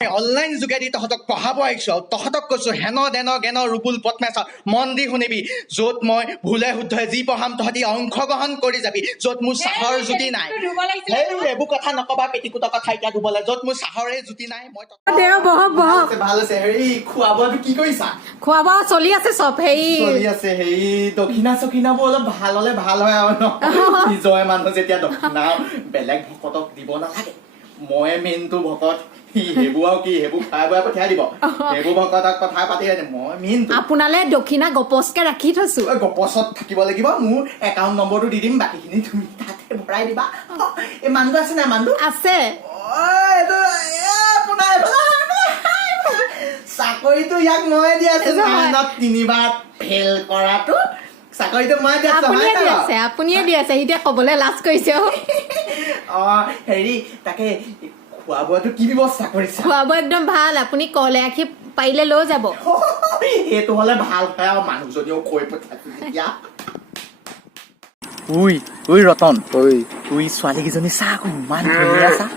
online যোগেদি তহঁতক পঢ়াব আহিছোঁ আৰু তহঁতক কৈছোঁ হেন দেন জ্ঞান ৰুবুল পদ্মেশ্বৰ মন দি শুনিবি য'ত মই ভুলে শুদ্ধই যি পঢ়াম তহঁতি অংশগ্ৰহণ কৰি যাবি য'ত মোৰ চাহৰ জুতি নাই এইবোৰ কথা নকবা পেটিকুটৰ কথা এতিয়া ধুবলৈ য'ত মোৰ চাহৰে জুতি নাই মই ভাল আছে হেৰি খোৱা বোৱাটো কি কৰিছা খোৱা বোৱা চলি আছে চব হেৰি চলি আছে হেৰি দক্ষিণা চক্ষিণাবোৰ অলপ ভাল হলে ভাল হয় আৰু ন নিজৰে মানুহ যেতিয়া দক্ষিণা বেলেগ ভকতক দিব নালাগে মই মেইনটো ভকত সেইবোৰ আৰু কি সেইবোৰ খাই বৈ পঠিয়াই দিব সেইবোৰ ভকতক কথা পাতি মই মেইনটো আপোনালে দক্ষিণা গপচকে ৰাখি থৈছো গপচত থাকিব লাগিব মোৰ একাউণ্ট নম্বৰটো দি দিম বাকীখিনি তুমি তাতে ভৰাই দিবা এই মানুহটো আছে নাই মানুহটো আছে চাকৰিটো ইয়াক মই দি আছো মাইনত 3বাৰ ফেইল কৰাটো চাকৰিটো মই দি আছো আপুনিয়ে দি আছে এতিয়া কবলৈ লাজ কৰিছে হেৰি তাকে খোৱা বোৱাটো কি ব্যৱস্থা কৰিছে খোৱা বোৱা একদম ভাল আপুনি কলে আখি পাৰিলে লৈ যাব এইটো হলে ভাল হয় আৰু মানুহজনীও কৈ পঠাইছো তেতিয়া ঐ ৰতন ঐ ছোৱালীকেইজনী চাহ আকৌ ইমান ধুনীয়া চাহ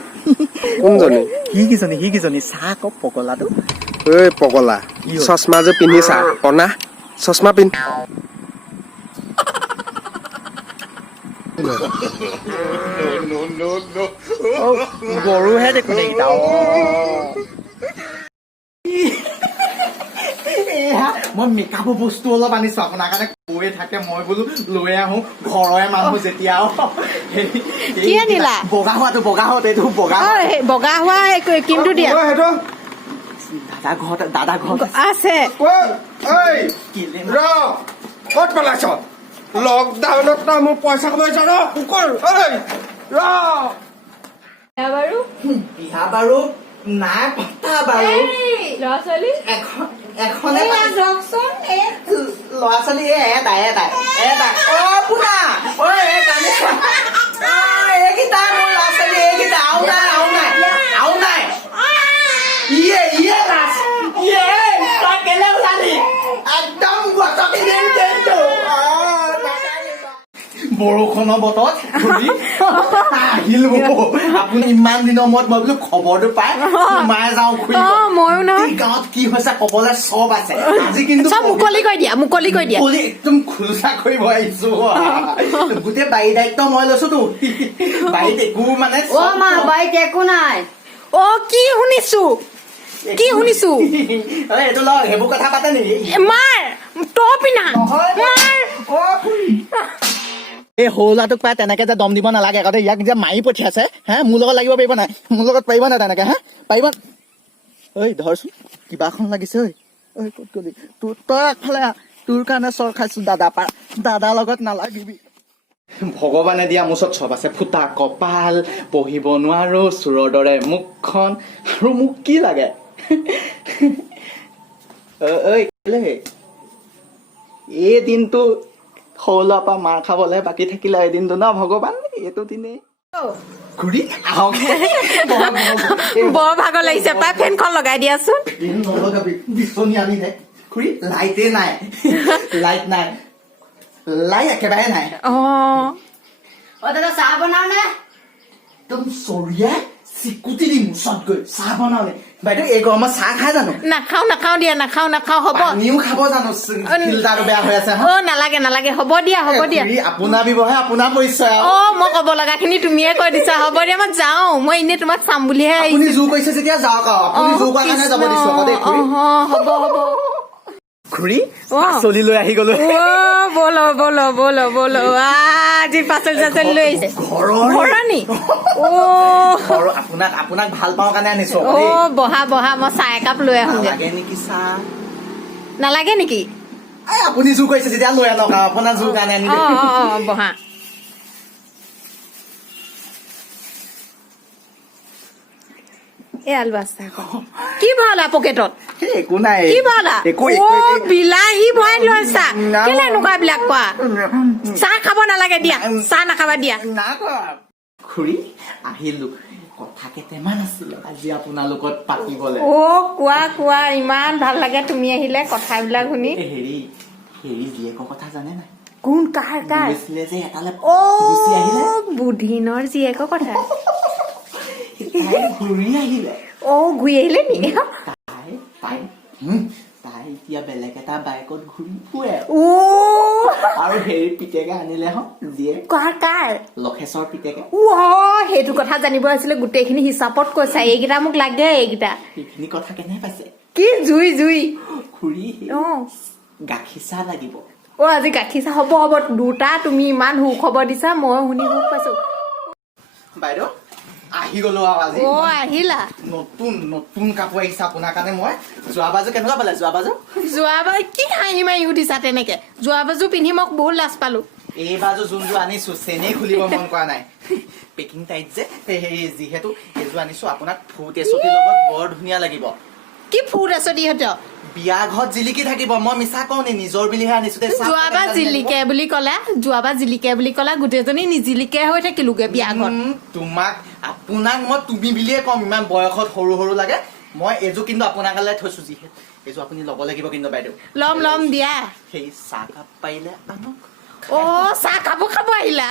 কোনজনী সিকিজনী চাহ আকৌ পগলাটো ঐ পগলা চশমা যে পিন্ধিছা কনা চশমা পিন্ধ গৰুহে দেখোন এইকেইটা মই মেকআপৰ বস্তু অলপ আনিছো আপোনাৰ কাৰণে কৈয়ে থাকে মই বোলো লৈ আহো ঘৰৰে মানুহ যেতিয়া কি আনিলা বগা হোৱাটো এইটো বগা হোৱা ক্ৰীমটো দিয়া দাদা ঘৰত আছে ক'ত পেলাইছ লকডাউনত তই মোৰ পইচা কমাইছ ন কুকুৰ বিয়া বাৰু নাই পতা বাৰু ল'ৰা ছোৱালী এখনে ল'ৰা ছোৱালী এটা পুনা এইকেইটা মোৰ ল'ৰা ছোৱালী এইকেইটা আও নাই কেলে ওলালি একদম বৰষুণৰ বতৰত আহিল আপুনি ইমান দিনৰ মূৰত মই বোলো খবৰটো পাই সোমাই যাওঁ ময়ো ন গাঁৱত কি হৈছে কবলৈ চব আছে আজি কিন্তু মুকলি কৰি দিয়া একদম খোলচা কৰিব আহিছো গোটেই বাৰী দায়িত্ব মই লৈছোতো বাৰীত একো মানে বাৰীত একো নাই কি শুনিছো এইটো লওক সেইবোৰ কথা পাতে নেকি মাৰ পিনা এই সৰু ল'ৰাটোক পাই তেনেকে যে দম দিব নালাগে আগতে ইয়াক যে মাৰি পঠিয়াইছে হা মোৰ লগত লাগিব পাৰিব নাই মোৰ লগত পাৰিব নাই তেনেকে হা পাৰিব ঐ ধৰচোন কিবা এখন লাগিছে ঐ ক'ত গলি তই আগফালে তোৰ কাৰণে চৰ খাইছো দাদাৰ লগত নালাগিবি ভগৱানে দিয়া মোৰ ওচৰত চব আছে ফুটা কপাল পঢ়িব নোৱাৰো চোৰৰ দৰে মুখখন আৰু মোক কি লাগে এই দিনটো সৰু ল'ৰা পৰা মাৰ খাবলৈ বাকী থাকিলে এদিনটো ন ভগৱান এইটো দিনেই ঘূৰি আহক বৰ ভাগৰ লাগিছে পাই ফেনখন লগাই দিয়াচোন নলগাবি বিচনী আনি দে খুৰী লাইটে নাই লাইট একেবাৰে নাই দাদা চাহ বনাও নে একদম চৰিয়াই চিকুটি দিম ওচৰত গৈ চাহ বনাও নে বাইদেউ এই গৰমত চাহ খাই জানো নাখাও দিয়া নাখাও হ'ব পানীও খাব জানো ফিল্টাৰটো বেয়া হৈ আছে নালাগে হ'ব দিয়া আপোনাৰ ব্যৱহাৰ আপোনাৰ পৰিচয় মই ক'ব লগা খিনি তুমিয়ে কৈ দিছা হ'ব দিয়া মই যাওঁ মই এনেই তোমাক চাম বুলিহে আপুনি জোৰ কৰিছে যেতিয়া যাওক আপুনি জোৰ কৰাৰ কাৰণে যাব দিছো হ'ব খুৰী পাচলি লৈ আহি গলো বলো আজি পাচলি লৈ আহিছে ঘৰৰ নি আপোনাক ভাল পাওঁ কাৰণে আনিছো বহা মই চাহ একাপ লৈ আহোগে নেকি চাহ নালাগে নেকি আপুনি জোৰ কৰিছে যেতিয়া লৈ আনক আপোনাৰ জোৰ কাৰণে আনিলো বহা কি ভৰালা পকেটত একো নাই কি ভৰালা বিলাহী ভৰাই লৈছা কেলে এনেকুৱা বিলাক কোৱা চাহ খাব নালাগে দিয়া চাহ নাখাবা দিয়া খুৰী আহিলো কথা কেইটামান আছিল আজি আপোনাৰ লগত পাতিবলৈ কোৱা ইমান ভাল লাগে তুমি আহিলে কথাবিলাক শুনি হেৰি জীয়েকৰ কথা জানে নাই কোন কাৰ বুধিনৰ জীয়েকৰ কথা ঘূৰি আহিলে অ' ঘূৰি আহিলে নি তাই এতিয়া বেলেগ এটা বাইকত ঘূৰি ফুৰে অ' আৰু হেৰি পিতেকে আনিলে হম দিয়ে কাৰ লখেশ্বৰ পিতেকে সেইটো কথা জানিব আছিলে গোটেইখিনি হিচাপত কৈছা এইকেইটা মোক লাগে এইকেইটা সেইখিনি কথা কেনে পাইছে কি জুই খুৰী অ গাখীৰ চাহ লাগিব আজি গাখীৰ চাহ হ'ব দুটা তুমি ইমান সুখবৰ দিছা মই শুনি সুখ পাইছো বাইদেউ আহি গলো আৰু আজি আহিলা নতুন কাপোৰ আহিছে আপোনাৰ কাৰণে মই যোৱা বাজু কেনেকুৱা পালে যোৱাবাৰ কি হাঁহি মাৰি সুধিছা তেনেকে যোৱা বাজু পিন্ধি মোক বহুত লাজ পালো এই বাজু যোনযোৰ আনিছো চেনেই খুলিব মন কৰা নাই পেকিং টাইট যে হেৰি যিহেতু এইযোৰ আনিছো আপোনাক ফুট এচটিৰ লগত বৰ ধুনীয়া লাগিব কি ফুট আছে দিহঁত বিয়া ঘৰত জিলিকি থাকিব মই মিছা কওঁ নি নিজৰ বুলিহে আনিছো যোৱাবাৰ জিলিকে বুলি কলা গোটেইজনী নিজিলিকে হৈ থাকিলোগে বিয়া ঘৰত আপোনাক মই তুমি বুলিয়ে কম ইমান বয়সত সৰু লাগে মই এইযোৰ কিন্তু আপোনাৰ কাৰণে থৈছো যিহেতু এইযোৰ আপুনি ল'ব লাগিব কিন্তু বাইদেউ লম দিয়া সেই চাহ কাপ পাৰিলে আনক চাহ খাব আহিলা